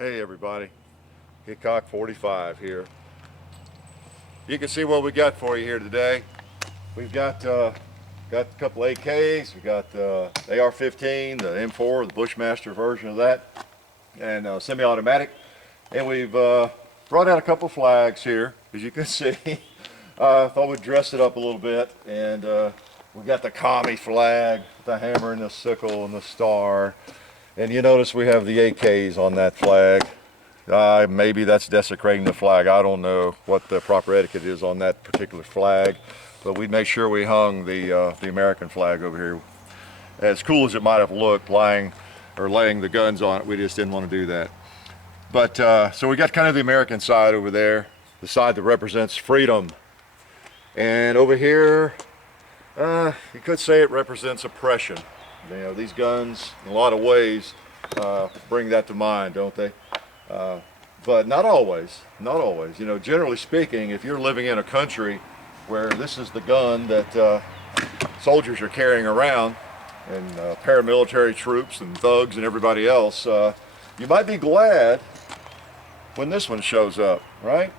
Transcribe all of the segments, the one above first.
Hey everybody, Hickok 45 here. You can see what we got for you here today. We've got a couple AKs, we got AR15, the M4, the Bushmaster version of that, and semi-automatic. And we've brought out a couple flags here, as you can see. Thought we'd dress it up a little bit, and we got the commie flag, the hammer and the sickle and the star. And you notice we have the AKs on that flag. Maybe that's desecrating the flag. I don't know what the proper etiquette is on that particular flag, but we made sure we hung the American flag over here. As cool as it might have looked, laying the guns on it, we just didn't want to do that. But so we got kind of the American side over there, the side that represents freedom. And over here, you could say it represents oppression. You know, these guns, in a lot of ways, bring that to mind, don't they? But not always, not always. You know, generally speaking, if you're living in a country where this is the gun that soldiers are carrying around, and paramilitary troops and thugs and everybody else, you might be glad when this one shows up, right?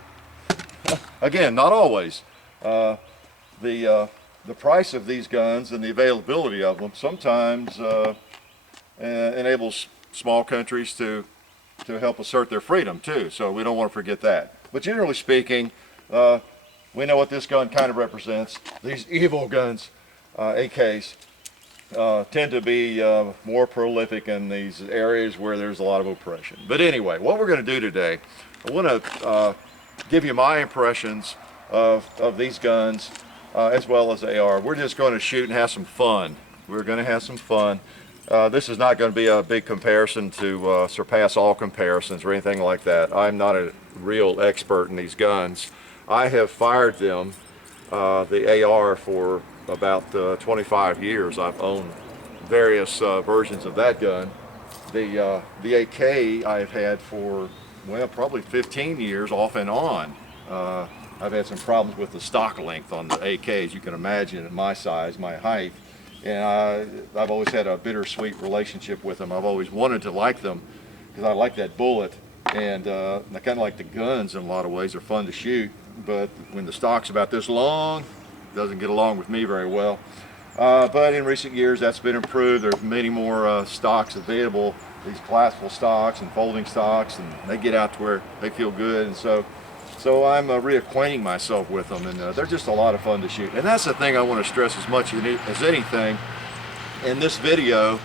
Again, not always. The price of these guns and the availability of them sometimes enables small countries to help assert their freedom too, so we don't want to forget that. But generally speaking, we know what this gun kind of represents. These evil guns, AKs, tend to be more prolific in these areas where there's a lot of oppression. But anyway, what we're going to do today, I want to give you my impressions of these guns, as well as AR. We're just going to shoot and have some fun. We're going to have some fun. This is not going to be a big comparison to surpass all comparisons or anything like that. I'm not a real expert in these guns. I have fired them, the AR, for about 25 years. I've owned various versions of that gun. The AK I've had for, well, probably 15 years off and on. I've had some problems with the stock length on the AKs. You can imagine at my size, my height, and I've always had a bittersweet relationship with them. I've always wanted to like them because I like that bullet, and I kind of like the guns in a lot of ways. They're fun to shoot, but when the stock's about this long, it doesn't get along with me very well. But in recent years, that's been improved. There's many more stocks available, these collapsible stocks and folding stocks, and they get out to where they feel good, and so I'm reacquainting myself with them, and they're just a lot of fun to shoot. And that's the thing I want to stress as much as anything in this video.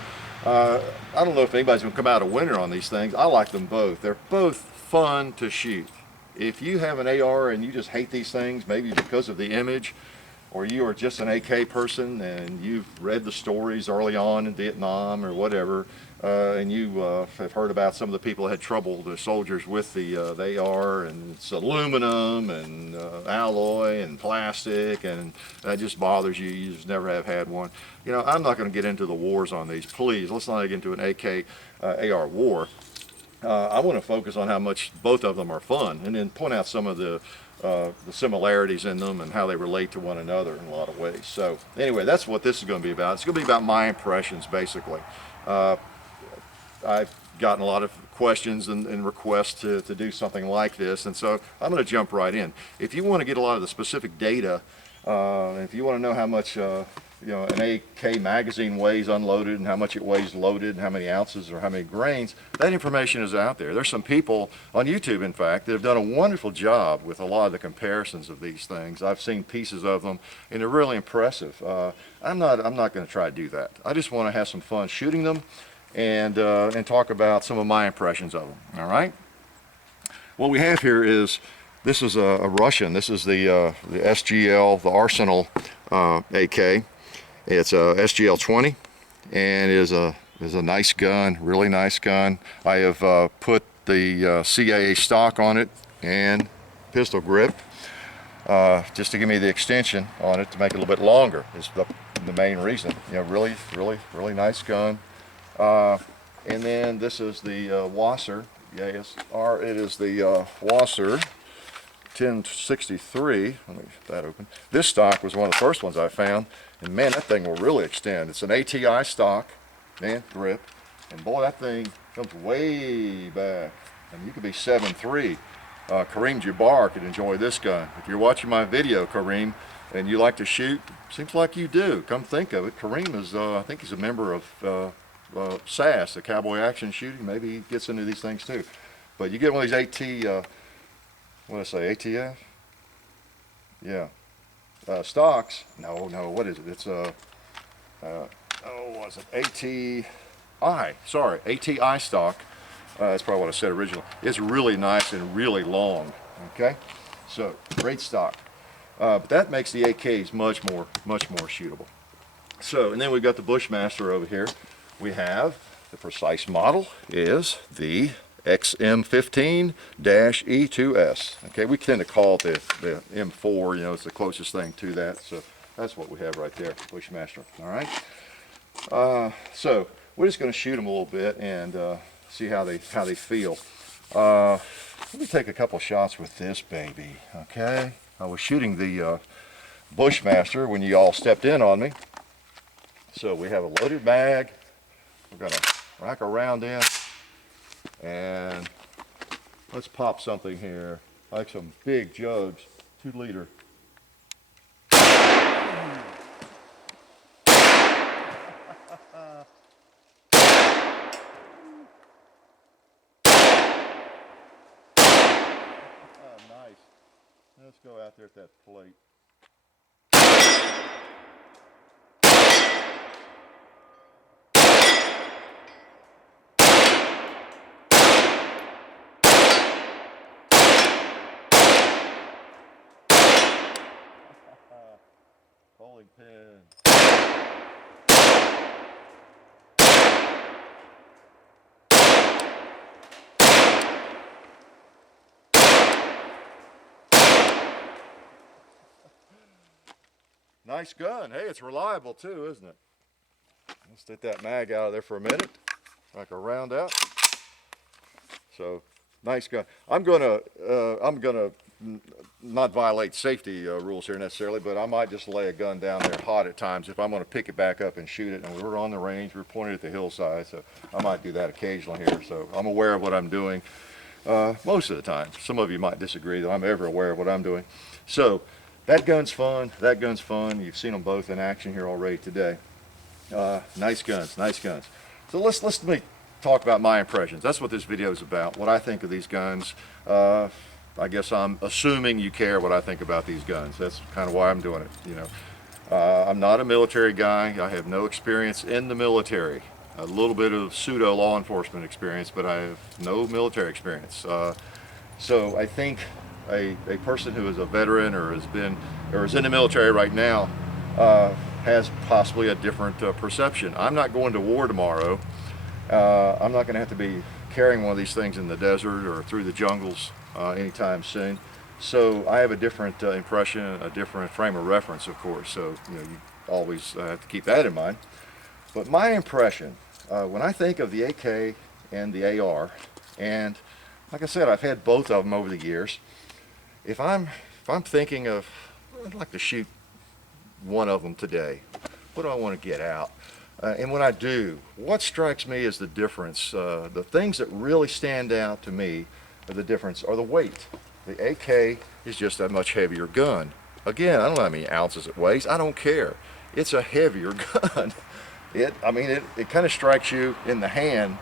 I don't know if anybody's going to come out a winner on these things. I like them both. They're both fun to shoot. If you have an AR and you just hate these things, maybe because of the image, or you are just an AK person and you've read the stories early on in Vietnam or whatever, and you have heard about some of the people that had trouble, the soldiers, with the AR, and it's aluminum and alloy and plastic, and that just bothers you. You just never have had one. You know, I'm not going to get into the wars on these. Please, let's not get into an AK AR war. I want to focus on how much both of them are fun, and then point out some of the similarities in them and how they relate to one another in a lot of ways. So anyway, that's what this is going to be about. It's going to be about my impressions, basically. I've gotten a lot of questions and requests to do something like this, and so I'm going to jump right in. If you want to get a lot of the specific data, if you want to know how much you know, an AK magazine weighs unloaded, and how much it weighs loaded, and how many ounces or how many grains, that information is out there. There's some people on YouTube, in fact, that have done a wonderful job with a lot of the comparisons of these things. I've seen pieces of them, and they're really impressive. I'm not going to try to do that. I just want to have some fun shooting them, and talk about some of my impressions of them. All right. What we have here is, this is a Russian. This is the SGL, the Arsenal AK. It's a SGL-20, and is a nice gun, really nice gun. I have put the CAA stock on it and pistol grip, just to give me the extension on it to make it a little bit longer. Is the main reason. You know, really nice gun. And then this is the Wasser. Yes, it is the Wasser 1063. Let me get that open. This stock was one of the first ones I found, and man, that thing will really extend. It's an ATI stock, man, grip, and boy, that thing comes way back. I mean, you could be 7'3". Kareem Jabbar could enjoy this gun. If you're watching my video, Kareem, and you like to shoot, seems like you do. Come think of it, Kareem is, I think he's a member of SAS, the Cowboy Action Shooting. Maybe he gets into these things too. But you get one of these AT, what did I say, ATF? Yeah. Stocks. No, what is it? It's what's it? ATI. Sorry, ATI stock. That's probably what I said originally. It's really nice and really long. Okay, so great stock. But that makes the AKs much more shootable. So, and then we've got the Bushmaster over here. We have the precise model is the XM15-E2S. Okay, we tend to call it the M4. You know, it's the closest thing to that. So that's what we have right there, Bushmaster. All right. So we're just going to shoot them a little bit and see how they feel. Let me take a couple shots with this baby. Okay. I was shooting the Bushmaster when you all stepped in on me. So we have a loaded mag. We're going to rack a round in. And let's pop something here, like some big jugs, 2 liter. Nice. Let's go out there at that plate. Bowling pin. Nice gun. Hey, it's reliable too, isn't it? Let's take that mag out of there for a minute. Like a round out. So, nice gun. I'm gonna not violate safety rules here necessarily, but I might just lay a gun down there hot at times if I'm going to pick it back up and shoot it. And we're on the range, we're pointed at the hillside, so I might do that occasionally here. So I'm aware of what I'm doing most of the time. Some of you might disagree that I'm ever aware of what I'm doing. So that gun's fun. That gun's fun. You've seen them both in action here already today. Nice guns, nice guns. So let me talk about my impressions. That's what this video is about. What I think of these guns. I guess I'm assuming you care what I think about these guns. That's kind of why I'm doing it. You know, I'm not a military guy. I have no experience in the military. A little bit of pseudo law enforcement experience, but I have no military experience. So I think a person who is a veteran or has been or is in the military right now has possibly a different perception. I'm not going to war tomorrow. I'm not going to have to be carrying one of these things in the desert or through the jungles anytime soon. So I have a different impression, a different frame of reference, of course. So you always have to keep that in mind. But my impression, when I think of the AK and the AR, and like I said, I've had both of them over the years. If I'm thinking of, I'd like to shoot one of them today. What do I want to get out? And when I do, what strikes me as the difference, the things that really stand out to me, the difference are the weight. The AK is just that much heavier gun. Again, I don't know how many ounces it weighs. I don't care. It's a heavier gun. It kind of strikes you in the hand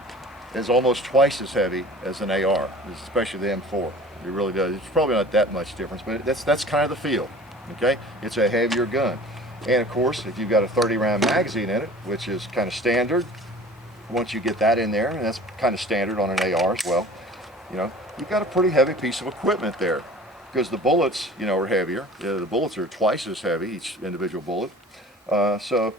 as almost twice as heavy as an AR, especially the M4. It really does. It's probably not that much difference, but that's kind of the feel. Okay, it's a heavier gun, and of course, if you've got a 30-round magazine in it, which is kind of standard, once you get that in there, and that's kind of standard on an AR as well. You've got a pretty heavy piece of equipment there, because the bullets, are heavier. The bullets are twice as heavy, each individual bullet. So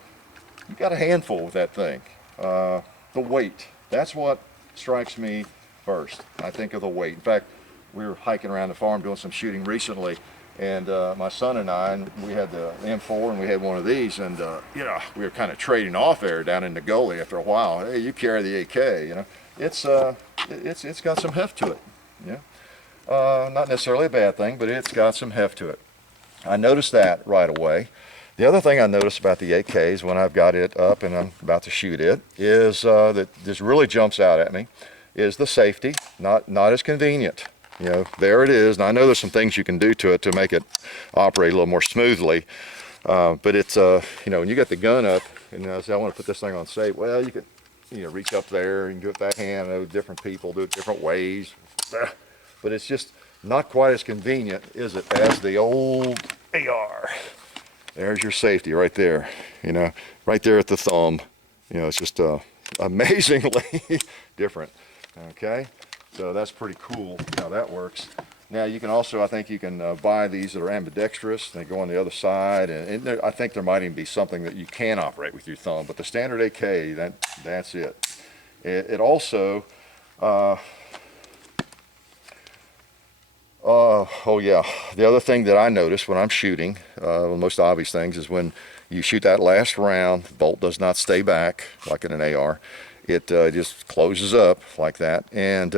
you've got a handful with that thing. The weight, that's what strikes me first. I think of the weight. In fact, we were hiking around the farm doing some shooting recently, and my son and I, we had the M4 and we had one of these, and we were kind of trading off there down in the gully after a while. Hey, you carry the AK, it's got some heft to it. Not necessarily a bad thing, but it's got some heft to it. I noticed that right away. The other thing I noticed about the AKs when I've got it up and I'm about to shoot it is that this really jumps out at me. is the safety, not as convenient. You know, there it is. And I know there's some things you can do to it to make it operate a little more smoothly. But it's, you know, when you got the gun up, and you know, say, I want to put this thing on safe, well, you can, you know, reach up there and do it that hand. I know different people do it different ways. But it's just not quite as convenient, is it, as the old AR. There's your safety right there, you know, right there at the thumb. You know, it's just amazingly different. Okay, so that's pretty cool how that works. Now you can also, I think you can buy these that are ambidextrous. They go on the other side, and I think there might even be something that you can operate with your thumb. But the standard AK, that's it. It also, oh yeah, the other thing that I notice when I'm shooting, one of the most obvious things is when you shoot that last round, the bolt does not stay back like in an AR. It just closes up like that, and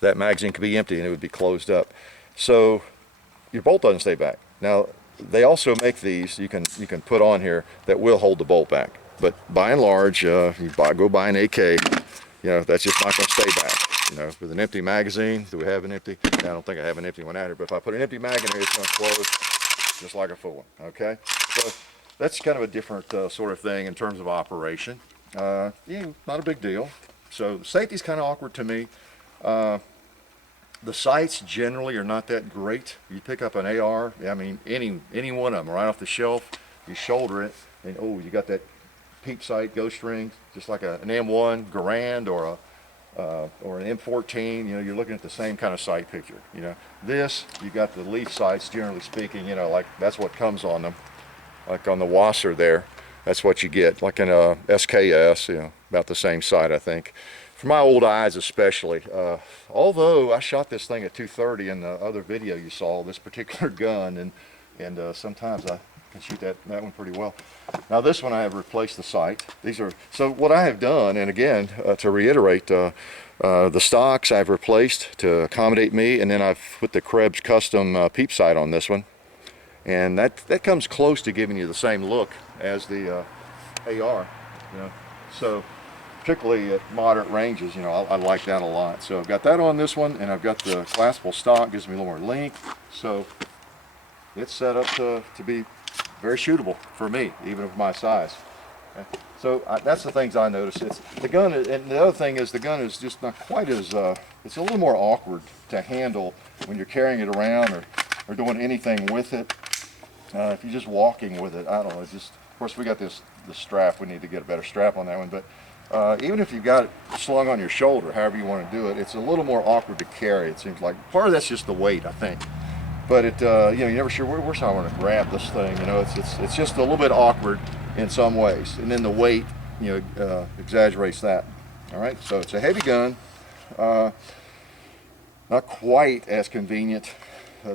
that magazine could be empty and it would be closed up. So your bolt doesn't stay back. Now they also make these you can put on here that will hold the bolt back. But by and large, you go buy an AK, you know, that's just not going to stay back. You know, with an empty magazine, do we have an empty? I don't think I have an empty one out here, but if I put an empty mag in here, it's going to close just like a full one, okay? So that's kind of a different sort of thing in terms of operation. Yeah, not a big deal. So safety's kind of awkward to me. The sights generally are not that great. You pick up an AR, I mean, any one of them right off the shelf, you shoulder it, and oh, you got that peep sight ghost ring, just like an M1 Garand or an M14. You know, you're looking at the same kind of sight picture. You know, this, you got the leaf sights, generally speaking, you know, like that's what comes on them, like on the Wasser there. That's what you get, like in a SKS, you know, about the same sight, I think. For my old eyes especially, although I shot this thing at 230 in the other video you saw, this particular gun, and sometimes I can shoot that one pretty well. Now this one I have replaced the sight. These are, so what I have done, and again, to reiterate, the stocks I've replaced to accommodate me, and then I've put the Krebs custom peep sight on this one. And that comes close to giving you the same look as the AR, you know. So particularly at moderate ranges, you know, I like that a lot. So I've got that on this one, and I've got the collapsible stock, gives me a little more length. So it's set up to be very shootable for me, even of my size. Okay. So that's the things I notice. It's the gun, and the other thing is the gun is just not quite as, it's a little more awkward to handle when you're carrying it around or doing anything with it. If you're just walking with it, I don't know, it's just, of course we got this strap, we need to get a better strap on that one, but even if you've got it slung on your shoulder, however you want to do it, it's a little more awkward to carry, it seems like. Part of that's just the weight, I think. But it, you know, you're never sure where's I want to grab this thing, you know, it's just a little bit awkward in some ways. And then the weight, you know, exaggerates that. All right, so it's a heavy gun, not quite as convenient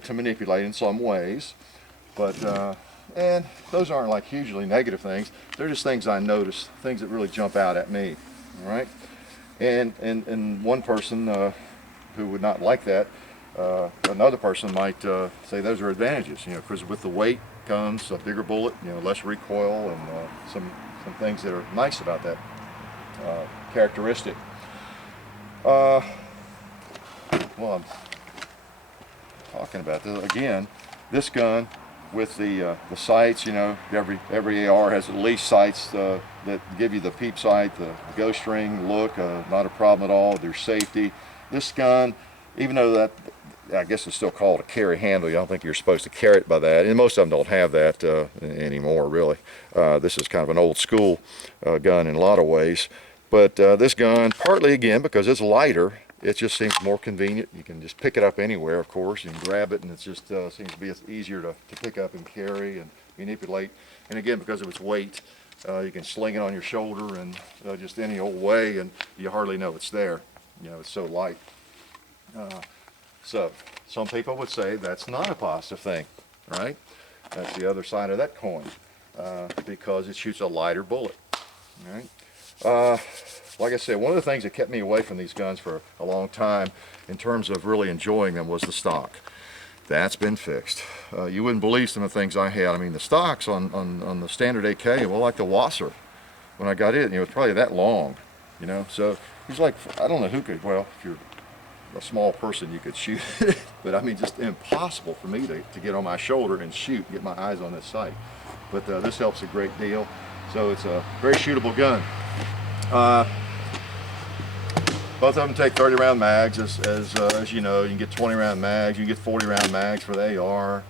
to manipulate in some ways. But, and those aren't like hugely negative things. They're just things I notice, things that really jump out at me, all right? And one person who would not like that, another person might say those are advantages, you know, because with the weight comes a bigger bullet, you know, less recoil, and some things that are nice about that characteristic. Well, I'm talking about this again. This gun with the sights, you know, every AR has at least sights that give you the peep sight, the ghost ring look, not a problem at all. There's safety. This gun, even though that, I guess it's still called a carry handle, you don't think you're supposed to carry it by that, and most of them don't have that anymore, really. This is kind of an old school gun in a lot of ways, but this gun, partly again because it's lighter, it just seems more convenient. You can just pick it up anywhere, of course. You can grab it, and it just seems to be easier to pick up and carry and manipulate. And again, because of its weight, you can sling it on your shoulder and just any old way, and you hardly know it's there. You know, it's so light. So some people would say that's not a positive thing, right? That's the other side of that coin, because it shoots a lighter bullet. All right. Like I said, one of the things that kept me away from these guns for a long time in terms of really enjoying them was the stock. That's been fixed. You wouldn't believe some of the things I had. I mean, the stocks on the standard AK, well, like the Wasser, when I got it, you know, it's probably that long, you know. So he's like, I don't know who could, well, if you're a small person you could shoot it, but I mean just impossible for me to get on my shoulder and shoot, get my eyes on this sight. But this helps a great deal. So it's a very shootable gun. Both of them take 30 round mags, as you know. You can get 20 round mags, you can get 40 round mags for the AR.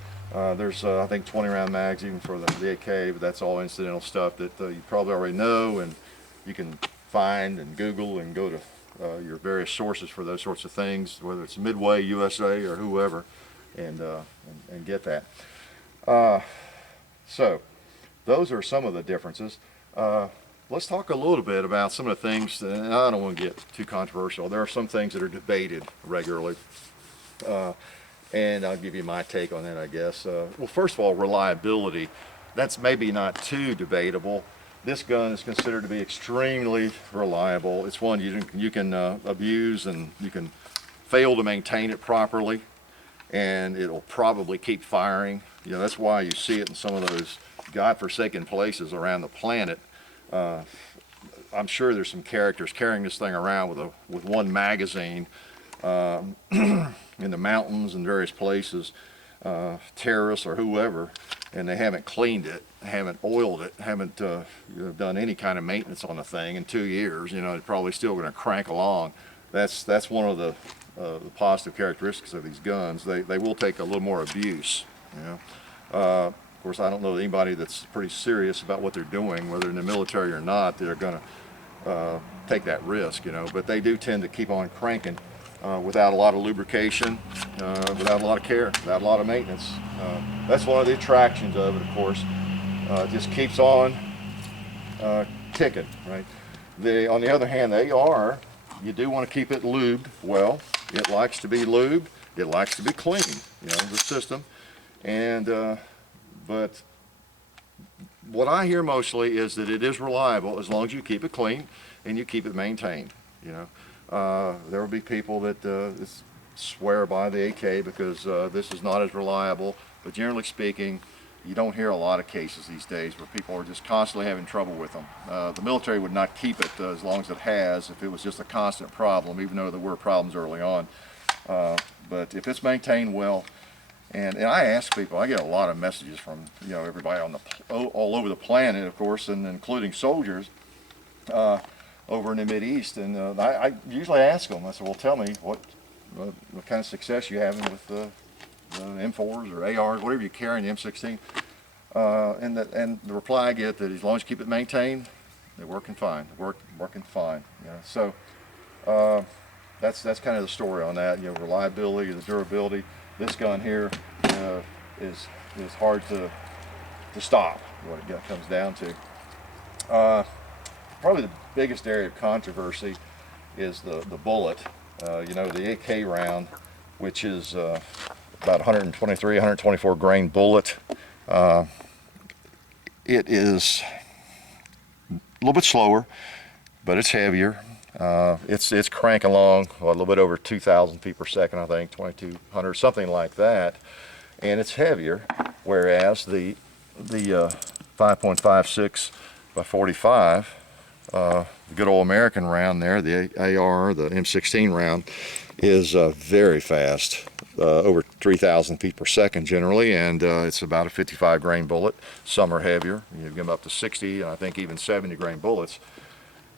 There's I think 20 round mags even for the AK, but that's all incidental stuff that you probably already know, and you can find and Google and go to your various sources for those sorts of things, whether it's Midway, USA, or whoever, and get that. So those are some of the differences. Let's talk a little bit about some of the things, and I don't want to get too controversial. There are some things that are debated regularly, and I'll give you my take on that, I guess. Well, first of all, reliability. That's maybe not too debatable. This gun is considered to be extremely reliable. It's one you can abuse, and you can fail to maintain it properly, and it'll probably keep firing. You know, that's why you see it in some of those godforsaken places around the planet. I'm sure there's some characters carrying this thing around with one magazine in the mountains and various places, terrorists or whoever, and they haven't cleaned it, haven't oiled it, haven't done any kind of maintenance on the thing in 2 years. You know, it's probably still going to crank along. That's one of the positive characteristics of these guns. They will take a little more abuse. You know. Of course, I don't know anybody that's pretty serious about what they're doing, whether in the military or not, they're going to take that risk, you know. But they do tend to keep on cranking without a lot of lubrication, without a lot of care, without a lot of maintenance. That's one of the attractions of it, of course. It just keeps on ticking, right? On the other hand, the AR, you do want to keep it lubed well. It likes to be lubed. It likes to be clean, you know, the system. And but what I hear mostly is that it is reliable as long as you keep it clean and you keep it maintained. You know, there will be people that swear by the AK because this is not as reliable. But generally speaking, you don't hear a lot of cases these days where people are just constantly having trouble with them. The military would not keep it as long as it has if it was just a constant problem, even though there were problems early on. But if it's maintained well, and I ask people, I get a lot of messages from, you know, everybody on all over the planet, of course, and including soldiers over in the Mideast. And I usually ask them, I say, well, tell me what kind of success you having with the M4s or ARs, whatever you carry in the M16. And the reply I get that as long as you keep it maintained, they're working fine. Working fine. You know? So that's kind of the story on that. You know, reliability, the durability. This gun here is hard to stop, what it comes down to. Probably the biggest area of controversy is the bullet. You know, the AK round, which is about 123, 124 grain bullet. It is a little bit slower, but it's heavier. It's cranking along a little bit over 2,000 feet per second, I think, 2,200, something like that, and it's heavier. Whereas the 5.56 by 45, the good old American round there, the AR, the M16 round, is very fast, over 3,000 feet per second generally, and it's about a 55 grain bullet. Some are heavier. You get them up to 60, and I think even 70 grain bullets.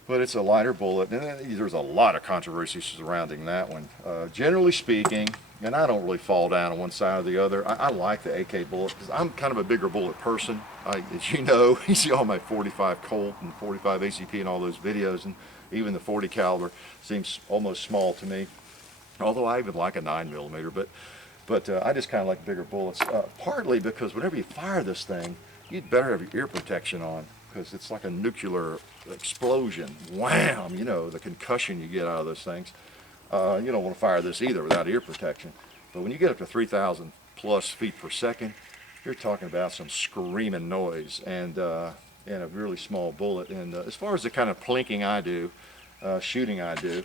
But it's a lighter bullet, and there's a lot of controversy surrounding that one. Generally speaking, and I don't really fall down on one side or the other, I like the AK bullet because I'm kind of a bigger bullet person. As you know, you see all my 45 Colt and 45 ACP and all those videos, and even the 40 caliber seems almost small to me. Although I even like a 9mm, but I just kind of like bigger bullets. Partly because whenever you fire this thing, you'd better have your ear protection on, because it's like a nuclear explosion. Wham! You know, the concussion you get out of those things. You don't want to fire this either without ear protection. But when you get up to 3,000 plus feet per second, you're talking about some screaming noise and a really small bullet. And as far as the kind of plinking I do, shooting I do,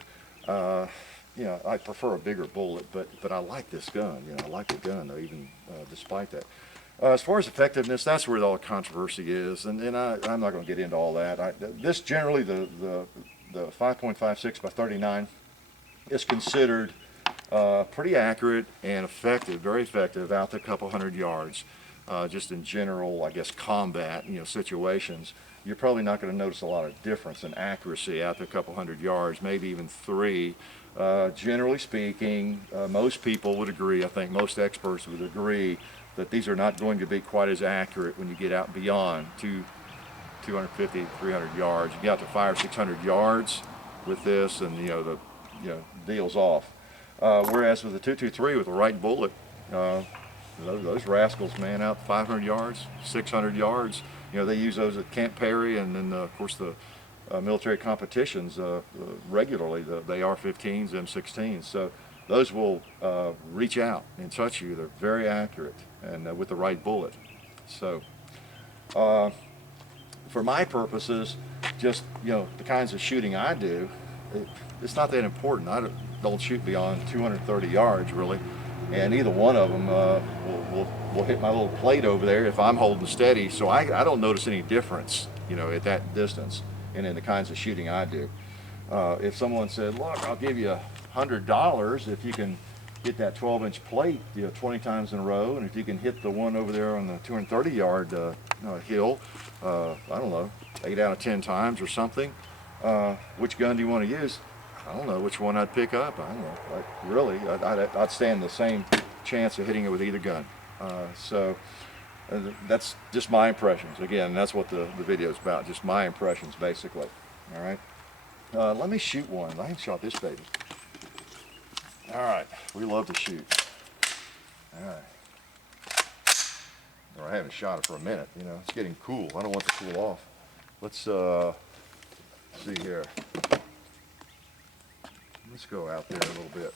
you know, I prefer a bigger bullet, but I like this gun. You know, I like the gun though, even despite that. As far as effectiveness, that's where all the controversy is, and I'm not going to get into all that. This generally, the the 5.56 by 39 is considered pretty accurate and effective, very effective out to a couple hundred yards. Just in general, I guess, combat, situations, you're probably not going to notice a lot of difference in accuracy out to a couple hundred yards, maybe even 3. Generally speaking, most people would agree, I think most experts would agree, that these are not going to be quite as accurate when you get out beyond 250, 300 yards. You get out to 500 or 600 yards with this, and the deal's off. Whereas with the 223 with the right bullet, those rascals, man, out 500 yards, 600 yards. They use those at Camp Perry, and then of course the military competitions regularly, the AR15s, M16s. So those will reach out and touch you. They're very accurate, and with the right bullet. So for my purposes, just the kinds of shooting I do, it's not that important. I don't shoot beyond 230 yards really, and either one of them will hit my little plate over there if I'm holding steady. So I don't notice any difference, at that distance, and in the kinds of shooting I do. If someone said, "Look, I'll give you $100 if you can hit that 12-inch plate 20 times in a row, and if you can hit the one over there on the 230-yard hill, I don't know, 8 out of 10 times or something, which gun do you want to use?" I don't know which one I'd pick up. I don't know. Really, I'd stand the same chance of hitting it with either gun. So that's just my impressions. Again, that's what the video is about, just my impressions basically. All right. Let me shoot one. I haven't shot this baby. All right. We love to shoot. All right. Or I haven't shot it for a minute. It's getting cool. I don't want it to cool off. Let's see here. Let's go out there a little bit.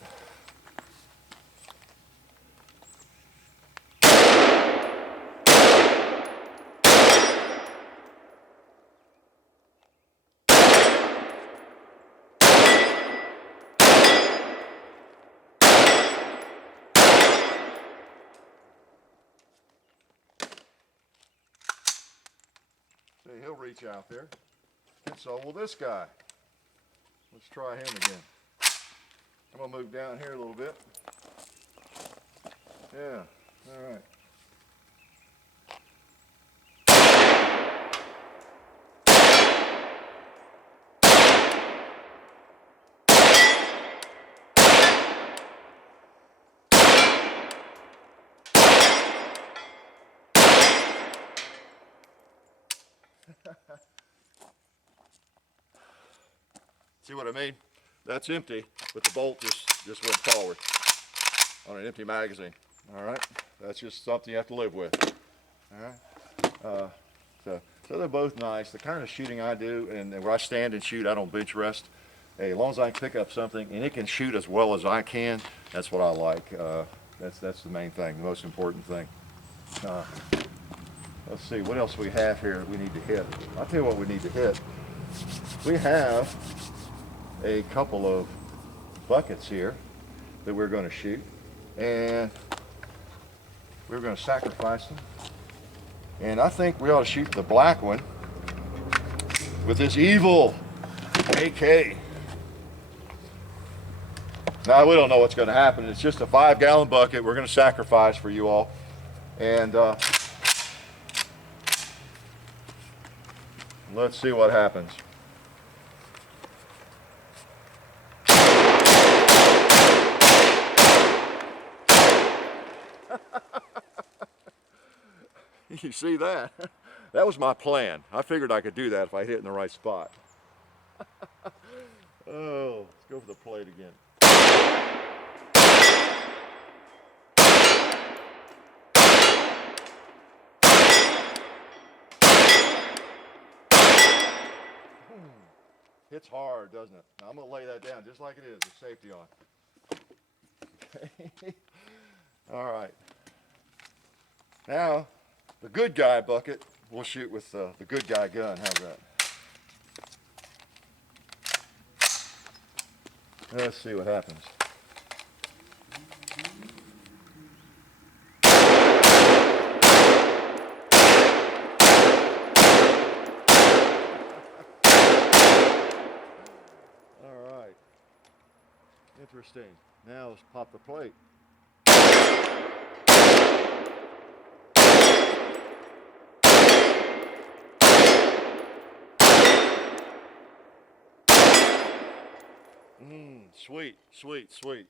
See, he'll reach out there. And so will this guy. Let's try him again. I'm going to move down here a little bit. Yeah, all right. See what I mean? That's empty, but the bolt just went forward on an empty magazine. All right, that's just something you have to live with. All right, so they're both nice. The kind of shooting I do, and where I stand and shoot, I don't bench rest. Hey, as long as I can pick up something and it can shoot as well as I can, that's what I like. That's the main thing, the most important thing. Let's see what else we have here that we need to hit. I'll tell you what we need to hit. We have a couple of buckets here that we're going to shoot, and we're going to sacrifice them. And I think we ought to shoot the black one with this evil AK. Now, we don't know what's going to happen. It's just a 5-gallon bucket we're going to sacrifice for you all. And let's see what happens. You see that? That was my plan. I figured I could do that if I hit it in the right spot. Oh, let's go for the plate again. Hits hard, doesn't it? Now I'm going to lay that down just like it is with safety on. Okay. All right. Now, the good guy bucket, we'll shoot with the good guy gun. How's that? Let's see what happens. Interesting. Now let's pop the plate. Sweet, sweet, sweet.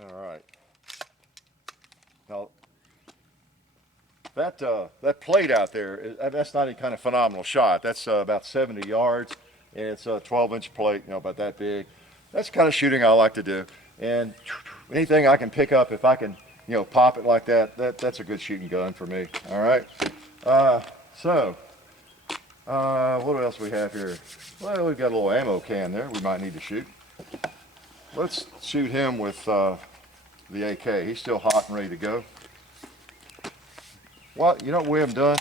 All right. Now that plate out there, that's not any kind of phenomenal shot. That's about 70 yards, and it's a 12-inch plate, about that big. That's the kind of shooting I like to do. And anything I can pick up, if I can, pop it like that, that's a good shooting gun for me. All right. What else we have here? Well, we've got a little ammo can there we might need to shoot. Let's shoot him with the AK. He's still hot and ready to go. What we haven't done?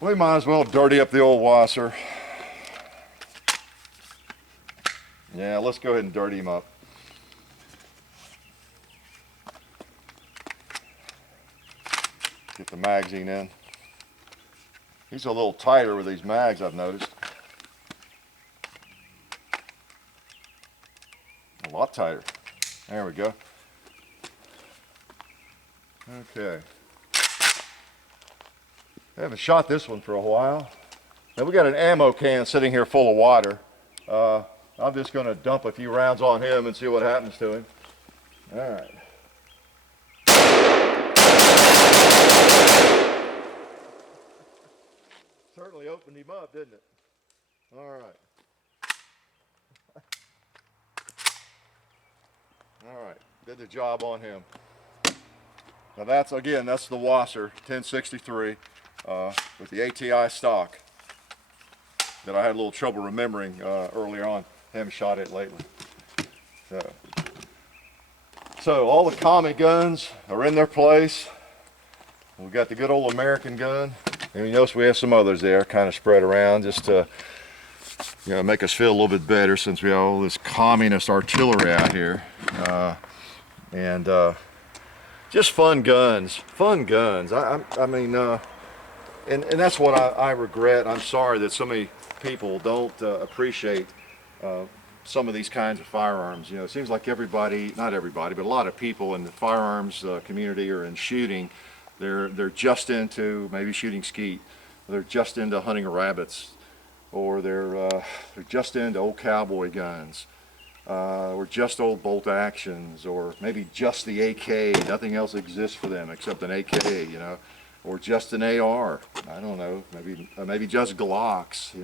We might as well dirty up the old wasser. Yeah, let's go ahead and dirty him up. Get the magazine in. He's a little tighter with these mags, I've noticed. A lot tighter. There we go. Okay. I haven't shot this one for a while. Now we got an ammo can sitting here full of water. I'm just going to dump a few rounds on him and see what happens to him. All right. Certainly opened him up, didn't it? All right. All right, did the job on him. Now that's the Wasser 1063 with the ATI stock that I had a little trouble remembering earlier on. Haven't shot it lately. So all the Tommy guns are in their place. We've got the good old American gun. And you notice we have some others there kind of spread around just to make us feel a little bit better since we have all this communist artillery out here. Just fun guns. I mean, and that's what I regret. I'm sorry that so many people don't appreciate some of these kinds of firearms. It seems like everybody, not everybody, but a lot of people in the firearms community or in shooting, they're just into maybe shooting skeet. They're just into hunting rabbits, or they're just into old cowboy guns, or just old bolt actions, or maybe just the AK. Nothing else exists for them except an AK, or just an AR. I don't know. Maybe just Glocks.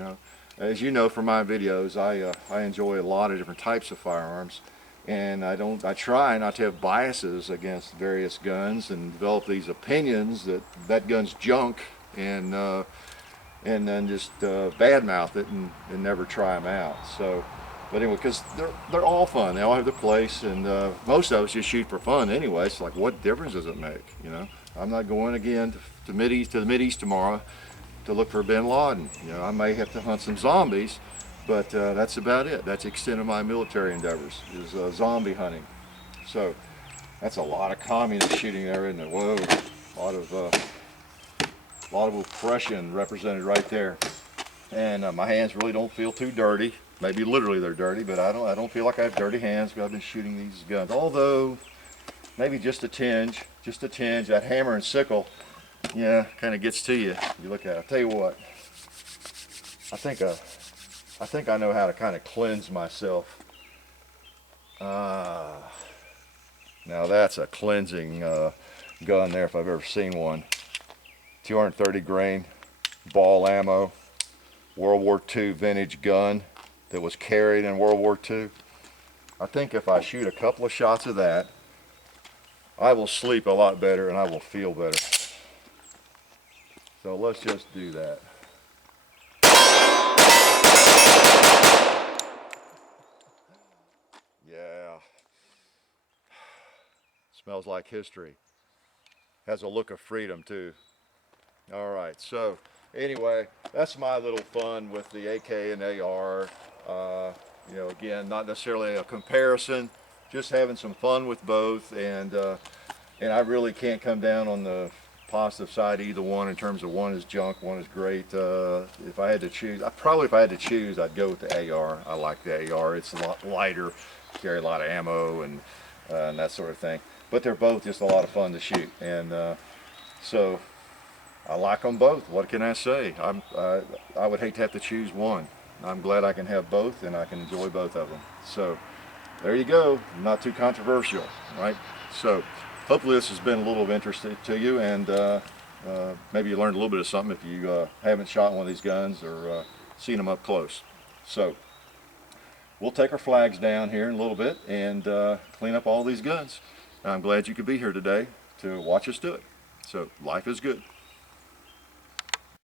As you know from my videos, I enjoy a lot of different types of firearms. And I try not to have biases against various guns and develop these opinions that gun's junk, and then just badmouth it and never try them out. So, but anyway, because they're all fun, they all have their place, and most of us just shoot for fun anyway. It's like, what difference does it make? I'm not going again to the Mideast tomorrow to look for Bin Laden. I may have to hunt some zombies. But that's about it. That's the extent of my military endeavors, is zombie hunting. So that's a lot of communist shooting there, isn't it? Whoa, a lot of oppression represented right there. And my hands really don't feel too dirty. Maybe literally they're dirty, but I don't feel like I have dirty hands because I've been shooting these guns. Although maybe just a tinge. That hammer and sickle, kind of gets to you. You look at it. I'll tell you what. I think I know how to kind of cleanse myself. Now that's a cleansing gun there if I've ever seen one. 230 grain ball ammo, World War II vintage gun that was carried in World War II. I think if I shoot a couple of shots of that, I will sleep a lot better and I will feel better. So let's just do that. Yeah, smells like history. Has a look of freedom too. All right, so anyway, that's my little fun with the AK and AR. Again, not necessarily a comparison, just having some fun with both, and I really can't come down on the positive side of either one in terms of one is junk, one is great. If I had to choose, if I had to choose, I'd go with the AR. I like the AR. It's a lot lighter, carry a lot of ammo and that sort of thing. But they're both just a lot of fun to shoot, and so I like them both. What can I say? I would hate to have to choose one. I'm glad I can have both, and I can enjoy both of them. So there you go. Not too controversial, right? So hopefully this has been a little of interest to you, and maybe you learned a little bit of something if you haven't shot one of these guns or seen them up close. So we'll take our flags down here in a little bit and clean up all these guns. I'm glad you could be here today to watch us do it. So life is good.